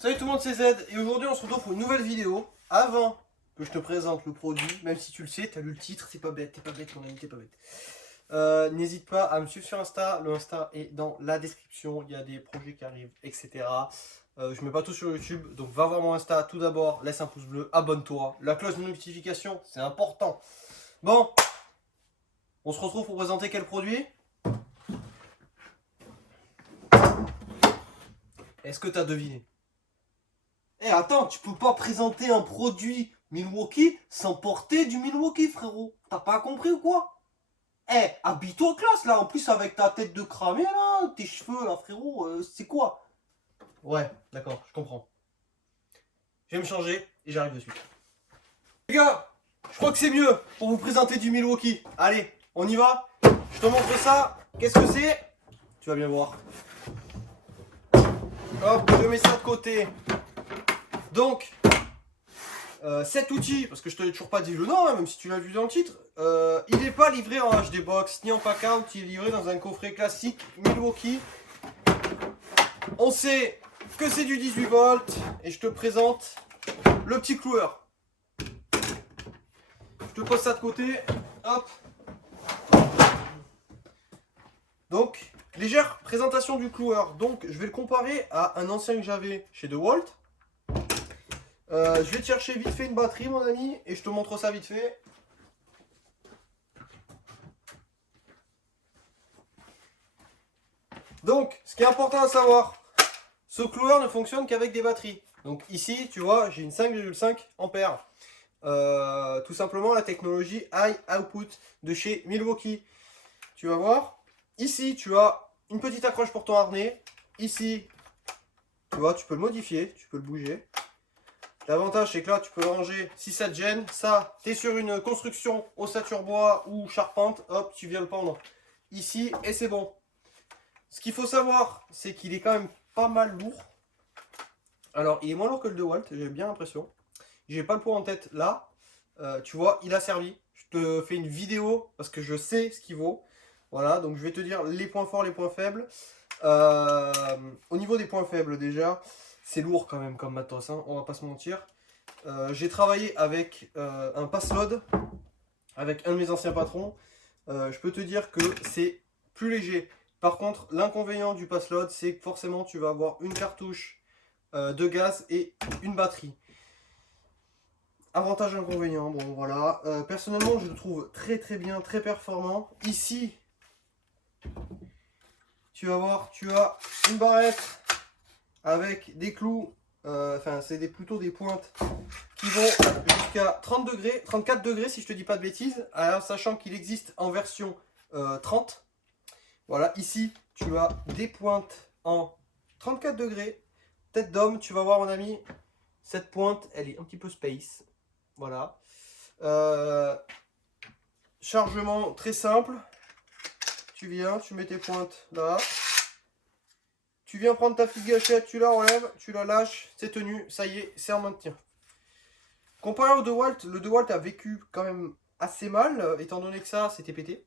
Salut tout le monde, c'est Z et aujourd'hui on se retrouve pour une nouvelle vidéo. Avant que je te présente le produit, même si tu le sais, t'as lu le titre, t'es pas bête mon ami, t'es pas bête. N'hésite pas à me suivre sur Insta, le Insta est dans la description, il y a des projets qui arrivent, etc. Je mets pas tout sur YouTube, donc va voir mon Insta tout d'abord, laisse un pouce bleu, abonne-toi, la cloche de notification, c'est important. Bon, on se retrouve pour présenter quel produit? Est-ce que t'as deviné? Eh attends, tu peux pas présenter un produit Milwaukee sans porter du Milwaukee, frérot. T'as pas compris ou quoi? Eh, habille-toi en classe là, en plus avec ta tête de cramé là, tes cheveux là, frérot, c'est quoi? Ouais, d'accord, je comprends. Je vais me changer et j'arrive de suite. Les gars, je crois que c'est mieux pour vous présenter du Milwaukee. Allez, on y va? Je te montre ça. Qu'est-ce que c'est? Tu vas bien voir. Hop, je mets ça de côté. Donc, cet outil, parce que je te l'ai toujours pas dit le nom, hein, même si tu l'as vu dans le titre, il n'est pas livré en HD box ni en pack-out, il est livré dans un coffret classique Milwaukee. On sait que c'est du 18 volts et je te présente le petit cloueur. Je te pose ça de côté, hop. Donc, légère présentation du cloueur. Donc, je vais le comparer à un ancien que j'avais chez DeWalt. Je vais te chercher vite fait une batterie, mon ami, et je te montre ça vite fait. Donc, ce qui est important à savoir, ce cloueur ne fonctionne qu'avec des batteries. Donc ici, tu vois, j'ai une 5,5 ampères. Tout simplement la technologie High Output de chez Milwaukee. Tu vas voir, ici, tu as une petite accroche pour ton harnais. Ici, tu vois, tu peux le modifier, tu peux le bouger. L'avantage, c'est que là, tu peux le ranger si ça te gêne. Ça, tu es sur une construction ossature bois ou charpente, hop, tu viens le pendre ici et c'est bon. Ce qu'il faut savoir, c'est qu'il est quand même pas mal lourd. Alors, il est moins lourd que le DeWalt, j'ai bien l'impression. J'ai pas le poids en tête là. Tu vois, il a servi. Je te fais une vidéo parce que je sais ce qu'il vaut. Voilà, donc je vais te dire les points forts, les points faibles. Au niveau des points faibles, déjà, c'est lourd quand même comme matos, hein, on va pas se mentir. J'ai travaillé avec un pass-load, avec un de mes anciens patrons. Je peux te dire que c'est plus léger. Par contre, l'inconvénient du pass-load, c'est que forcément, tu vas avoir une cartouche de gaz et une batterie. Avantage, inconvénient, bon voilà. Personnellement, je le trouve très très bien, très performant. Ici, tu vas voir, tu as une barrette avec des clous. Enfin, c'est plutôt des pointes qui vont jusqu'à 30 degrés, 34 degrés si je te dis pas de bêtises. Alors, sachant qu'il existe en version 30. Voilà, ici, tu as des pointes en 34 degrés. Tête d'homme, tu vas voir mon ami, cette pointe, elle est un petit peu space. Voilà. Chargement très simple. Tu viens, tu mets tes pointes là. Tu viens prendre ta petite gâchette, tu la relèves, tu la lâches, c'est tenu, ça y est, c'est en maintien. Comparé au DeWalt, le DeWalt a vécu quand même assez mal, étant donné que ça, c'était pété.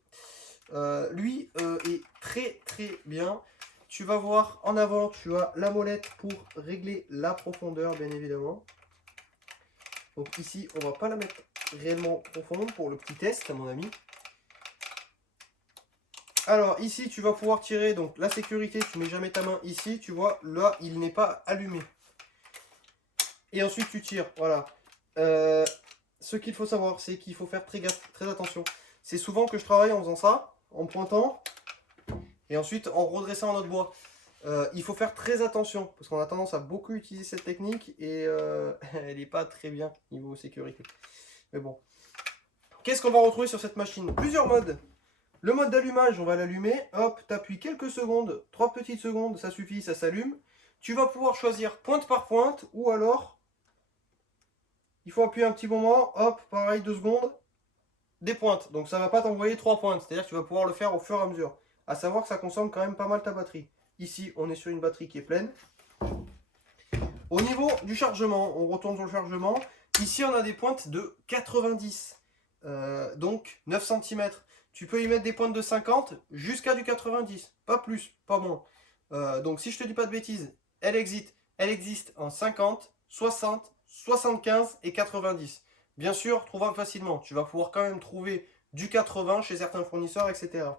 Lui est très très bien. Tu vas voir en avant, tu as la molette pour régler la profondeur, bien évidemment. Donc ici, on va pas la mettre réellement profonde pour le petit test, à mon ami. Alors ici, tu vas pouvoir tirer donc la sécurité. Tu mets jamais ta main ici, tu vois, là, il n'est pas allumé. Et ensuite, tu tires, voilà. Ce qu'il faut savoir, c'est qu'il faut faire très attention. C'est souvent que je travaille en faisant ça, en pointant, et ensuite en redressant notre bois. Il faut faire très attention, parce qu'on a tendance à beaucoup utiliser cette technique, et elle n'est pas très bien niveau sécurité. Mais bon. Qu'est-ce qu'on va retrouver sur cette machine? Plusieurs modes. Le mode d'allumage, on va l'allumer. Hop, tu appuies quelques secondes, 3 petites secondes, ça suffit, ça s'allume. Tu vas pouvoir choisir pointe par pointe, ou alors, il faut appuyer un petit moment, hop, pareil, 2 secondes, des pointes. Donc ça ne va pas t'envoyer 3 pointes, c'est-à-dire que tu vas pouvoir le faire au fur et à mesure. À savoir que ça consomme quand même pas mal ta batterie. Ici, on est sur une batterie qui est pleine. Au niveau du chargement, on retourne sur le chargement. Ici, on a des pointes de 90, donc 9 cm. Tu peux y mettre des pointes de 50 jusqu'à du 90, pas plus, pas moins. Donc si je te dis pas de bêtises, elle exit elle existe en 50, 60, 75 et 90. Bien sûr, trouvable facilement. Tu vas pouvoir quand même trouver du 80 chez certains fournisseurs, etc.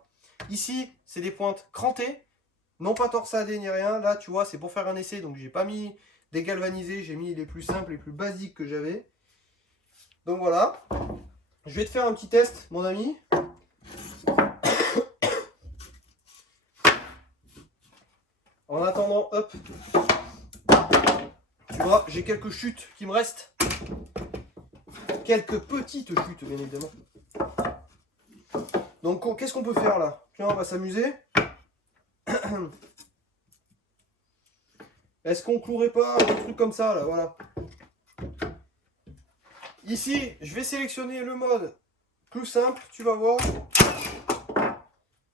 Ici, c'est des pointes crantées, non pas torsadées ni rien. Là, tu vois, c'est pour faire un essai, donc j'ai pas mis des galvanisés, j'ai mis les plus simples, les plus basiques que j'avais. Donc voilà. Je vais te faire un petit test, mon ami. En attendant, hop. Tu vois, j'ai quelques chutes qui me restent. Quelques petites chutes, bien évidemment. Donc, qu'est-ce qu'on peut faire là? Tiens, on va s'amuser. Est-ce qu'on clouerait pas un truc comme ça, là? Voilà. Ici, je vais sélectionner le mode plus simple, tu vas voir.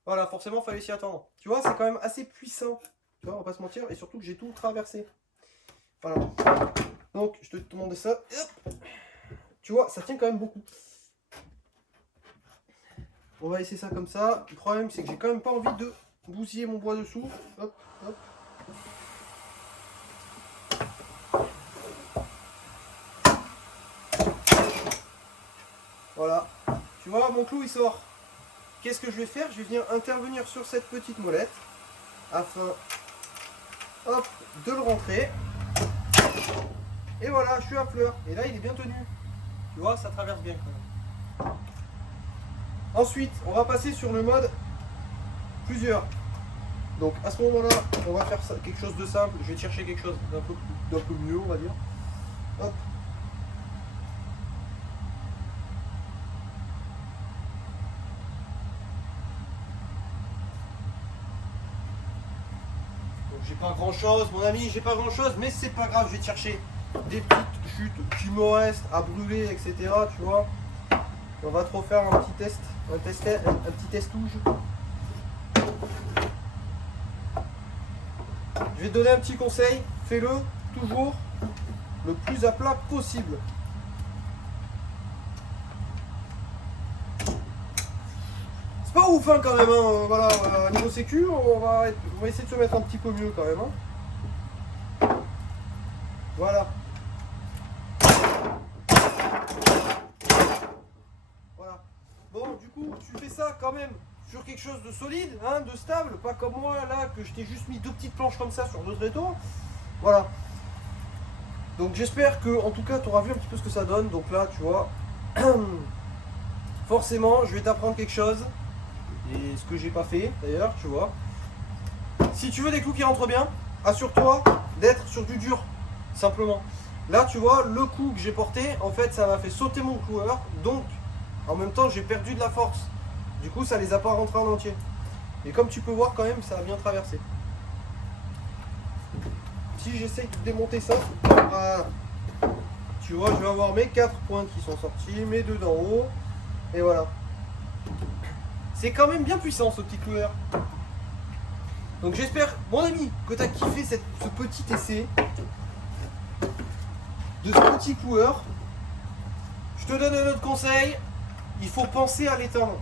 Voilà, forcément, il fallait s'y attendre. Tu vois, c'est quand même assez puissant. Tu vois, on va pas se mentir. Et surtout que j'ai tout traversé. Voilà. Donc, je te demande ça. Hop. Tu vois, ça tient quand même beaucoup. On va laisser ça comme ça. Le problème, c'est que j'ai quand même pas envie de bousiller mon bois dessous. Hop, hop. Voilà. Tu vois, mon clou, il sort. Qu'est-ce que je vais faire? Je vais venir intervenir sur cette petite molette afin, hop, de le rentrer. Et voilà, je suis à fleur. Et là, il est bien tenu. Tu vois, ça traverse bien quand même. Ensuite, on va passer sur le mode plusieurs. Donc à ce moment-là, on va faire ça, quelque chose de simple. Je vais chercher quelque chose d'un peu mieux, on va dire. Hop. Donc j'ai pas grand-chose, mon ami, j'ai pas grand-chose, mais c'est pas grave, je vais te chercher des petites chutes qui me restent à brûler, etc. Tu vois. On va te refaire un petit test, un petit testouge. Je vais te donner un petit conseil, fais-le toujours le plus à plat possible. C'est pas ouf hein, quand même, hein. Voilà, niveau sécu, on va essayer de se mettre un petit peu mieux quand même. Hein. Voilà. Voilà. Bon, du coup, tu fais ça quand même sur quelque chose de solide, hein, de stable, pas comme moi là, que je t'ai juste mis deux petites planches comme ça sur deux tréteaux. Voilà. Donc j'espère que, en tout cas, tu auras vu un petit peu ce que ça donne. Donc là, tu vois, forcément, je vais t'apprendre quelque chose. Et ce que j'ai pas fait, d'ailleurs, tu vois. Si tu veux des clous qui rentrent bien, assure-toi d'être sur du dur, simplement. Là, tu vois, le coup que j'ai porté, en fait, ça m'a fait sauter mon cloueur. Donc, en même temps, j'ai perdu de la force. Du coup, ça les a pas rentrés en entier. Et comme tu peux voir, quand même, ça a bien traversé. Si j'essaye de démonter ça, voilà. Tu vois, je vais avoir mes 4 pointes qui sont sorties, mes 2 d'en haut. Et voilà. C'est quand même bien puissant, ce petit cloueur. Donc j'espère, mon ami, que tu as kiffé ce petit essai de ce petit cloueur. Je te donne un autre conseil, il faut penser à l'éteindre.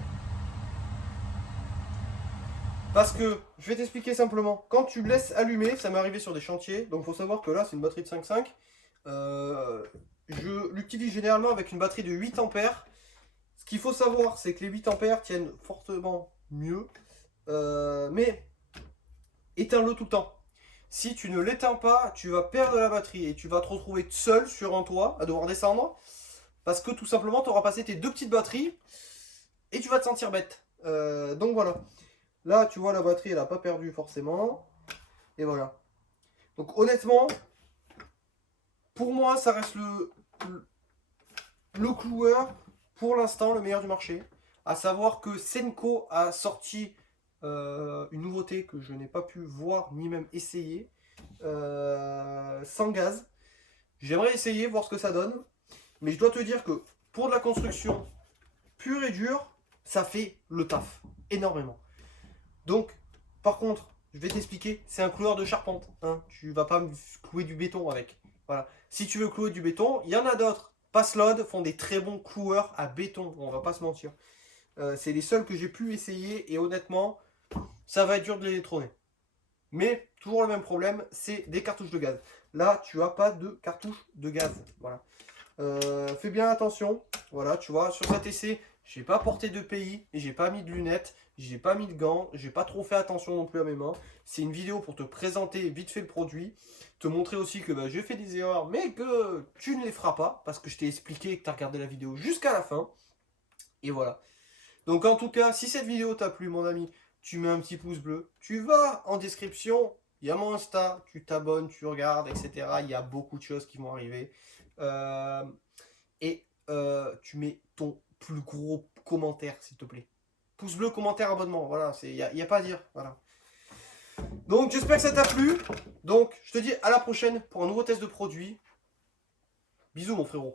Parce que, je vais t'expliquer simplement, quand tu le laisses allumer, ça m'est arrivé sur des chantiers, donc il faut savoir que là c'est une batterie de 5,5. Je l'utilise généralement avec une batterie de 8 ampères. Ce qu'il faut savoir, c'est que les 8 ampères tiennent fortement mieux, mais éteins-le tout le temps. Si tu ne l'éteins pas, tu vas perdre la batterie et tu vas te retrouver seul sur un toit à devoir descendre parce que tout simplement tu auras passé tes deux petites batteries et tu vas te sentir bête. Donc voilà. Là, tu vois, la batterie, elle n'a pas perdu forcément. Et voilà. Donc honnêtement, pour moi, ça reste le cloueur, pour l'instant, le meilleur du marché. À savoir que Senko a sorti une nouveauté que je n'ai pas pu voir ni même essayer. Sans gaz. J'aimerais essayer, voir ce que ça donne. Mais je dois te dire que pour de la construction pure et dure, ça fait le taf. Énormément. Donc, par contre, je vais t'expliquer, c'est un cloueur de charpente. Hein. Tu vas pas me clouer du béton avec. Voilà. Si tu veux clouer du béton, il y en a d'autres. Passlod font des très bons cloueurs à béton, on va pas se mentir. C'est les seuls que j'ai pu essayer et honnêtement, ça va être dur de les détrôner. Mais toujours le même problème, c'est des cartouches de gaz. là, tu as pas de cartouche de gaz. Voilà. Fais bien attention. Voilà, tu vois, sur cet essai, j'ai pas porté de pays, j'ai pas mis de lunettes, j'ai pas mis de gants, j'ai pas trop fait attention non plus à mes mains. C'est une vidéo pour te présenter vite fait le produit, te montrer aussi que bah, j'ai fait des erreurs, mais que tu ne les feras pas, parce que je t'ai expliqué et que tu as regardé la vidéo jusqu'à la fin. Et voilà. Donc en tout cas, si cette vidéo t'a plu, mon ami, tu mets un petit pouce bleu, tu vas en description, il y a mon Insta, tu t'abonnes, tu regardes, etc. Il y a beaucoup de choses qui vont arriver. Euh, tu mets ton plus gros commentaire, s'il te plaît. Pouce bleu, commentaire, abonnement. Voilà, il n'y a pas à dire. Voilà. Donc, j'espère que ça t'a plu. Donc, je te dis à la prochaine pour un nouveau test de produit. Bisous, mon frérot.